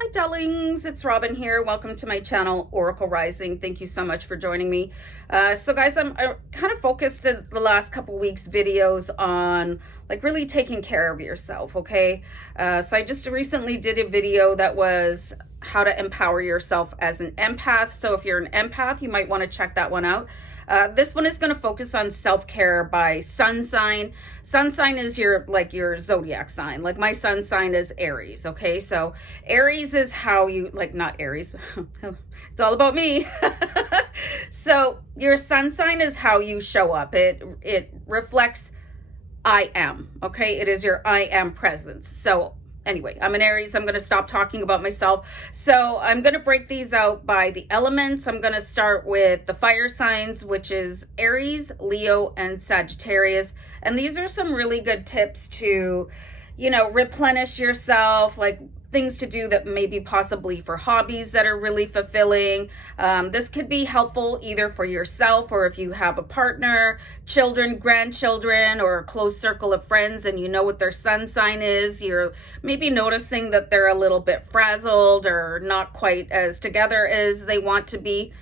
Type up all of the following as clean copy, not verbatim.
Hi darlings, it's Robin here. Welcome to my channel, Oracle Rising. Thank you so much for joining me. So guys, I kind of focused in the last couple weeks videos on like really taking care of yourself, okay? So I just recently did a video that was how to empower yourself as an empath. So if you're an empath, you might want to check that one out. This one is going to focus on self-care by sun sign. Sun sign is your zodiac sign. Like my sun sign is Aries. Okay. So Aries is how you not Aries. It's all about me. So your sun sign is how you show up. It reflects I am. Okay. It is your I am presence. So anyway, I'm an Aries. I'm going to stop talking about myself. So I'm going to break these out by the elements. I'm going to start with the fire signs, which is Aries, Leo, and Sagittarius. And these are some really good tips to, replenish yourself, like things to do that maybe possibly for hobbies that are really fulfilling. This could be helpful either for yourself or if you have a partner, children, grandchildren, or a close circle of friends and you know what their sun sign is. You're maybe noticing that they're a little bit frazzled or not quite as together as they want to be.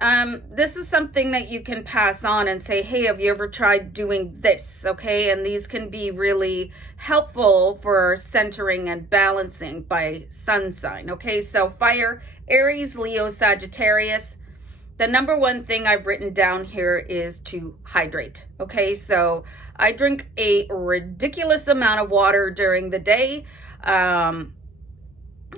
This is something that you can pass on and say, hey, have you ever tried doing this? Okay. And these can be really helpful for centering and balancing by sun sign. Okay. So fire, Aries, Leo, Sagittarius. The number one thing I've written down here is to hydrate. Okay. So I drink a ridiculous amount of water during the day.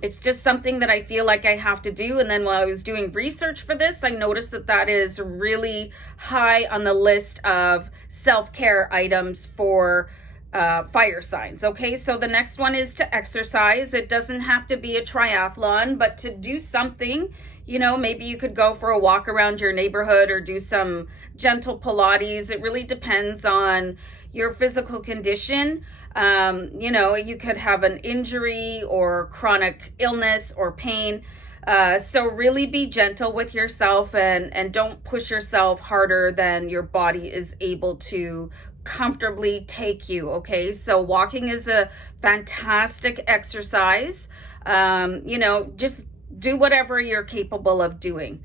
It's just something that I feel like I have to do. And then while I was doing research for this, I noticed that that is really high on the list of self-care items for fire signs. Okay, so the next one is to exercise. It doesn't have to be a triathlon, but to do something, maybe you could go for a walk around your neighborhood or do some gentle Pilates. It really depends on your physical condition. You could have an injury or chronic illness or pain. So really be gentle with yourself and don't push yourself harder than your body is able to comfortably take you. Okay. So walking is a fantastic exercise. Just do whatever you're capable of doing.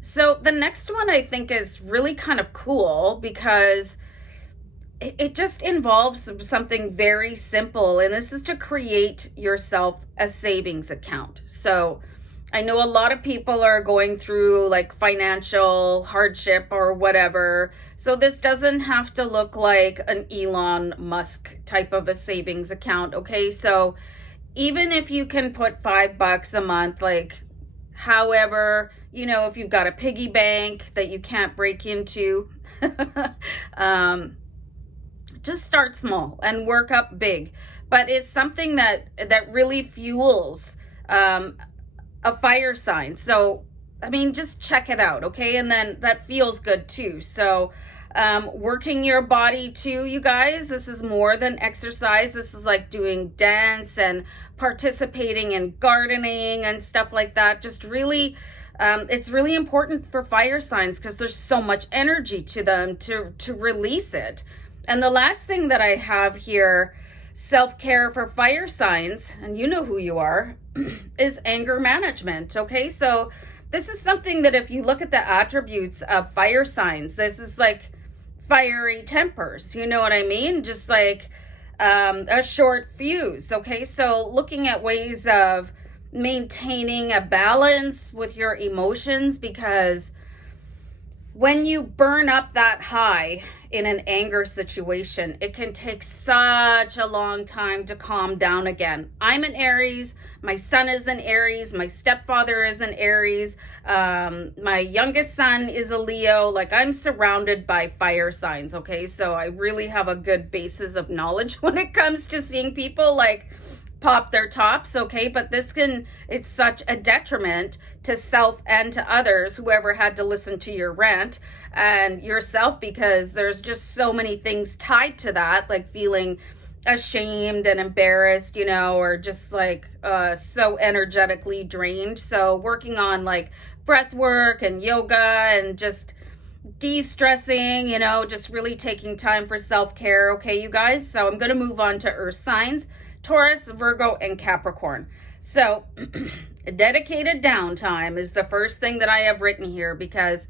So the next one I think is really kind of cool because it just involves something very simple, and this is to create yourself a savings account. So I know a lot of people are going through like financial hardship or whatever. So this doesn't have to look like an Elon Musk type of a savings account. Okay. So even if you can put $5 a month, like however, if you've got a piggy bank that you can't break into, just start small and work up big. But it's something that really fuels a fire sign. So, just check it out, okay? And then that feels good too. So, working your body too, you guys, this is more than exercise. This is like doing dance and participating in gardening and stuff like that. Just really, it's really important for fire signs because there's so much energy to them to release it. And the last thing that I have here, self-care for fire signs, and you know who you are, is anger management. Okay, so this is something that if you look at the attributes of fire signs, this is like fiery tempers. You know what I mean? Just like a short fuse. Okay, so looking at ways of maintaining a balance with your emotions, because when you burn up that high in an anger situation, it can take such a long time to calm down again. I'm an Aries. My son is an Aries. My stepfather is an Aries. My youngest son is a Leo. Like, I'm surrounded by fire signs. Okay. So I really have a good basis of knowledge when it comes to seeing people like pop their tops. Okay. But it's such a detriment to self and to others, whoever had to listen to your rant and yourself, because there's just so many things tied to that, like feeling ashamed and embarrassed, or just like so energetically drained. So working on like breath work and yoga and just de-stressing, just really taking time for self-care. Okay, you guys. So I'm going to move on to earth signs, Taurus, Virgo, and Capricorn. So dedicated downtime is the first thing that I have written here, because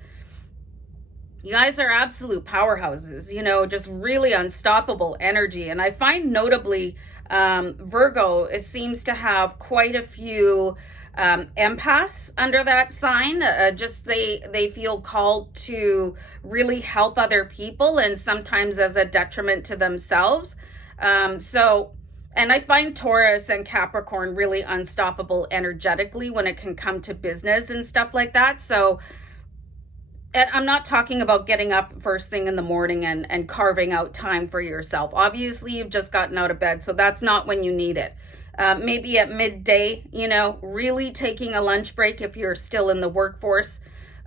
you guys are absolute powerhouses, just really unstoppable energy. And I find notably Virgo, it seems to have quite a few empaths under that sign. Just they feel called to really help other people, and sometimes as a detriment to themselves. And I find Taurus and Capricorn really unstoppable energetically when it can come to business and stuff like that. So, and I'm not talking about getting up first thing in the morning and carving out time for yourself. Obviously, you've just gotten out of bed, so that's not when you need it. Maybe at midday, really taking a lunch break if you're still in the workforce.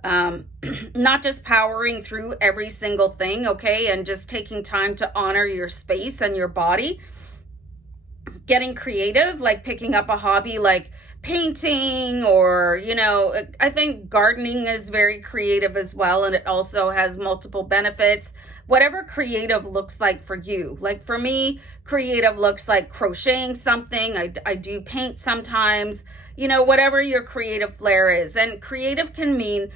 Not just powering through every single thing, okay? And just taking time to honor your space and your body. Getting creative, like picking up a hobby like painting, or I think gardening is very creative as well, and it also has multiple benefits. Whatever creative looks like for you. Like for me, creative looks like crocheting something. I do paint sometimes, whatever your creative flair is. And creative can mean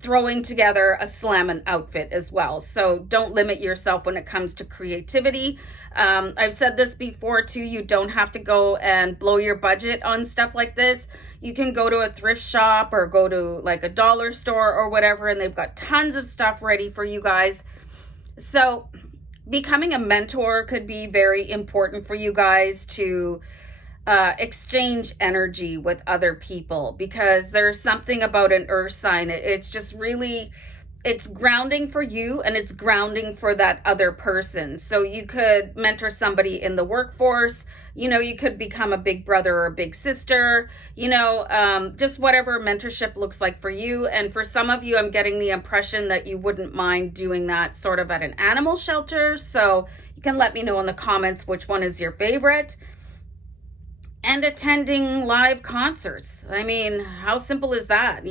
throwing together a slamming outfit as well. So don't limit yourself when it comes to creativity. I've said this before too, you don't have to go and blow your budget on stuff like this. You can go to a thrift shop or go to like a dollar store or whatever, and they've got tons of stuff ready for you guys. So becoming a mentor could be very important for you guys to exchange energy with other people, because there's something about an earth sign. It's just really, it's grounding for you, and it's grounding for that other person. So you could mentor somebody in the workforce, you could become a big brother or a big sister, just whatever mentorship looks like for you. And for some of you, I'm getting the impression that you wouldn't mind doing that sort of at an animal shelter. So you can let me know in the comments which one is your favorite. And attending live concerts. I mean, how simple is that,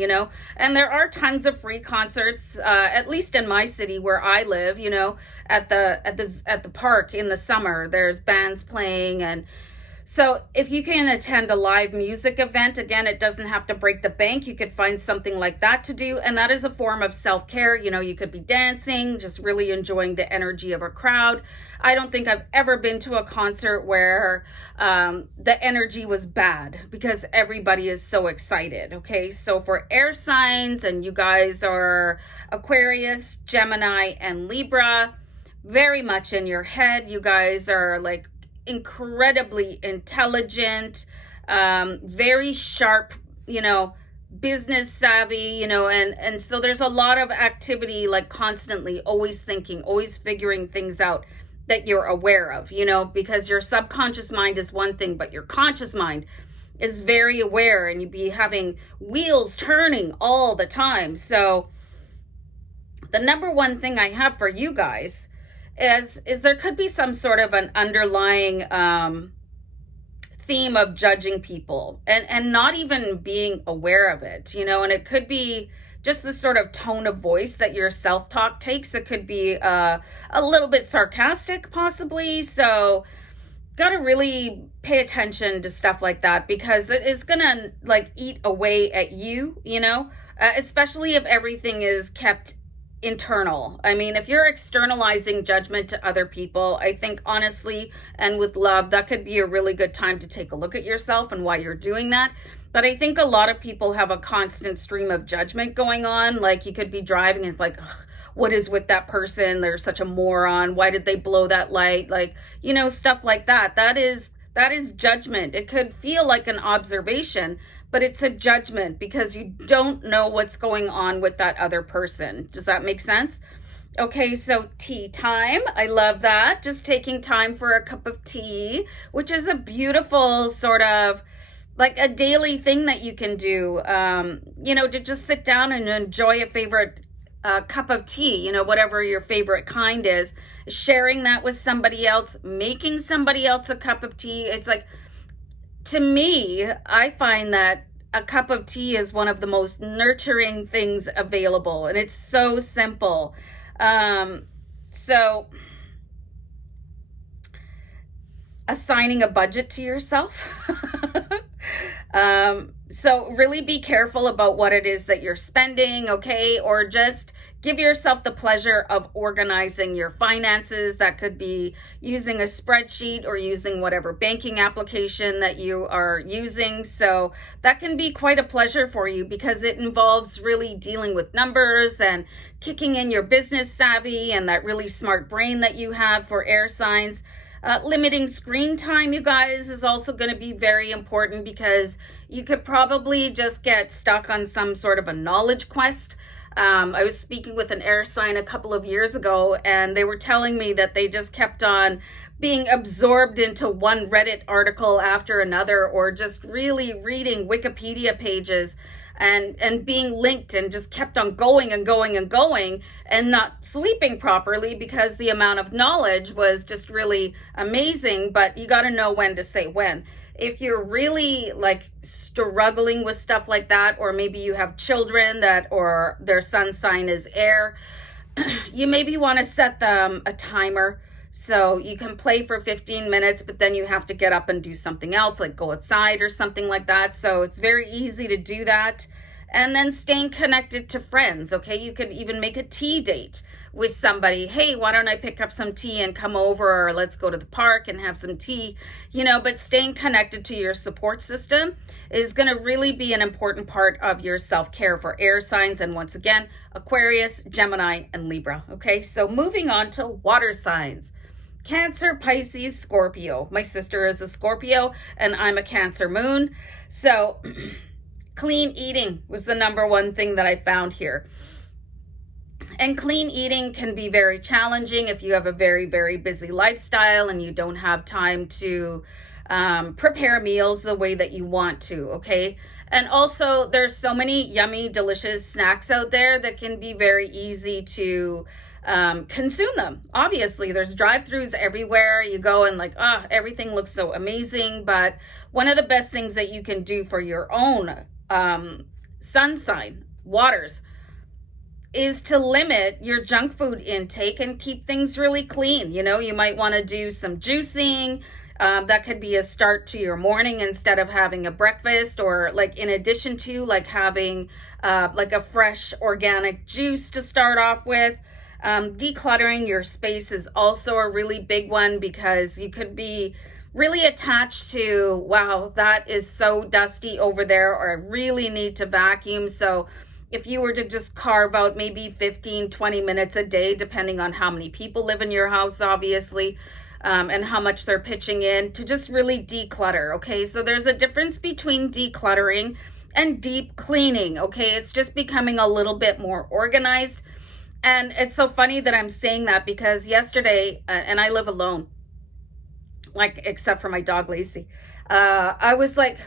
And there are tons of free concerts, at least in my city where I live, at the park in the summer. There's bands playing, and so if you can attend a live music event, again, it doesn't have to break the bank. You could find something like that to do, and that is a form of self-care. You could be dancing, just really enjoying the energy of a crowd. I don't think I've ever been to a concert where the energy was bad, because everybody is so excited, okay? So for air signs, and you guys are Aquarius, Gemini, and Libra, very much in your head. You guys are like incredibly intelligent, very sharp, business savvy, and so there's a lot of activity, like constantly always thinking, always figuring things out that you're aware of, because your subconscious mind is one thing, but your conscious mind is very aware, and you'd be having wheels turning all the time. So the number one thing I have for you guys is there could be some sort of an underlying theme of judging people, and not even being aware of it, and it could be just the sort of tone of voice that your self-talk takes. It could be a little bit sarcastic possibly. So got to really pay attention to stuff like that, because it is gonna like eat away at you, especially if everything is kept internal. I mean, if you're externalizing judgment to other people, I think honestly and with love, that could be a really good time to take a look at yourself and why you're doing that. But I think a lot of people have a constant stream of judgment going on. Like you could be driving and it's like, what is with that person? They're such a moron. Why did they blow that light? Like, stuff like that. That is judgment. It could feel like an observation, but it's a judgment because you don't know what's going on with that other person. Does that make sense? Okay, so tea time. I love that. Just taking time for a cup of tea, which is a beautiful sort of like a daily thing that you can do, to just sit down and enjoy a favorite cup of tea, whatever your favorite kind is, sharing that with somebody else, making somebody else a cup of tea. It's like, to me, I find that a cup of tea is one of the most nurturing things available, and it's so simple. So assigning a budget to yourself. So really be careful about what it is that you're spending, okay? Or just give yourself the pleasure of organizing your finances. That could be using a spreadsheet or using whatever banking application that you are using. So that can be quite a pleasure for you because it involves really dealing with numbers and kicking in your business savvy and that really smart brain that you have for air signs. Limiting screen time, you guys, is also going to be very important because you could probably just get stuck on some sort of a knowledge quest. I was speaking with an air sign a couple of years ago, and they were telling me that they just kept on being absorbed into one Reddit article after another, or just really reading Wikipedia pages and being linked, and just kept on going and going and going and not sleeping properly because the amount of knowledge was just really amazing. But you got to know when to say when. If you're really like struggling with stuff like that, or maybe you have children that, or their sun sign is air, you maybe want to set them a timer. So you can play for 15 minutes, but then you have to get up and do something else, like go outside or something like that. So it's very easy to do that. And then staying connected to friends, okay? You could even make a tea date with somebody. Hey, why don't I pick up some tea and come over, or let's go to the park and have some tea, but staying connected to your support system is going to really be an important part of your self-care for air signs. And once again, Aquarius, Gemini, and Libra, okay? So moving on to water signs. Cancer, Pisces, Scorpio. My sister is a Scorpio and I'm a Cancer moon. So clean eating was the number one thing that I found here. And clean eating can be very challenging if you have a very, very busy lifestyle and you don't have time to prepare meals the way that you want to, okay? And also there's so many yummy, delicious snacks out there that can be very easy to consume them. Obviously, there's drive-throughs everywhere. You go and like, everything looks so amazing. But one of the best things that you can do for your own sun sign, waters, is to limit your junk food intake and keep things really clean. You might want to do some juicing. That could be a start to your morning instead of having a breakfast, or like in addition to like having like a fresh organic juice to start off with. Decluttering your space is also a really big one because you could be really attached to, wow, that is so dusty over there, or I really need to vacuum. So if you were to just carve out maybe 15, 20 minutes a day, depending on how many people live in your house, obviously, and how much they're pitching in, to just really declutter, okay? So there's a difference between decluttering and deep cleaning, okay? It's just becoming a little bit more organized. And it's so funny that I'm saying that because yesterday, and I live alone, like, except for my dog Lacey, I was like,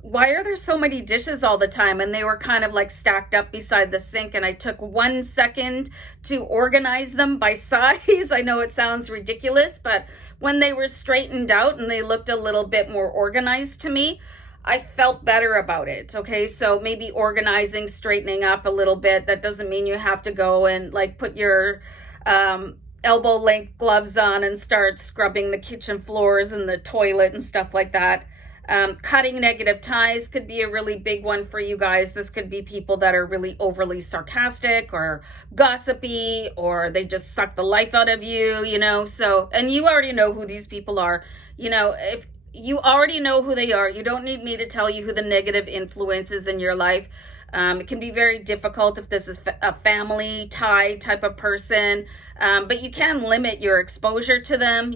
why are there so many dishes all the time? And they were kind of like stacked up beside the sink. And I took 1 second to organize them by size. I know it sounds ridiculous, but when they were straightened out and they looked a little bit more organized to me, I felt better about it, okay? So maybe organizing, straightening up a little bit. That doesn't mean you have to go and like put your elbow length gloves on and start scrubbing the kitchen floors and the toilet and stuff like that. Cutting negative ties could be a really big one for you guys. This could be people that are really overly sarcastic or gossipy, or they just suck the life out of you, So, and you already know who these people are. If you already know who they are, you don't need me to tell you who the negative influence is in your life. It can be very difficult if this is a family tie type of person, but you can limit your exposure to them.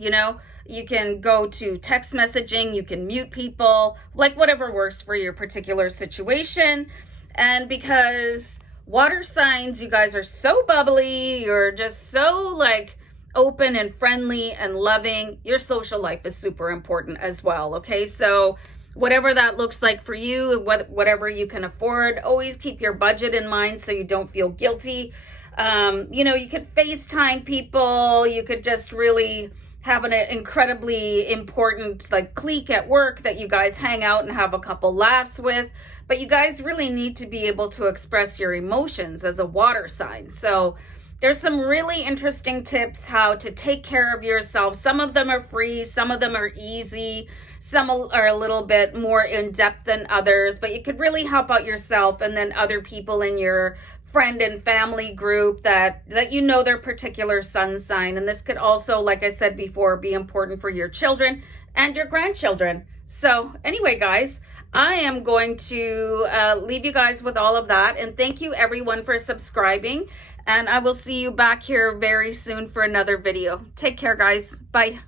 You can go to text messaging, you can mute people, like whatever works for your particular situation. And because water signs, you guys are so bubbly, you're just so like open and friendly and loving, your social life is super important as well, okay? So whatever that looks like for you, whatever you can afford, always keep your budget in mind so you don't feel guilty. You could FaceTime people, you could just really have an incredibly important like clique at work that you guys hang out and have a couple laughs with, but you guys really need to be able to express your emotions as a water sign. So there's some really interesting tips how to take care of yourself. Some of them are free, some of them are easy, Some are a little bit more in depth than others, but you could really help out yourself and then other people in your friend and family group that you know their particular sun sign. And this could also, like I said before, be important for your children and your grandchildren. So anyway, guys, I am going to leave you guys with all of that. And thank you everyone for subscribing. And I will see you back here very soon for another video. Take care, guys. Bye.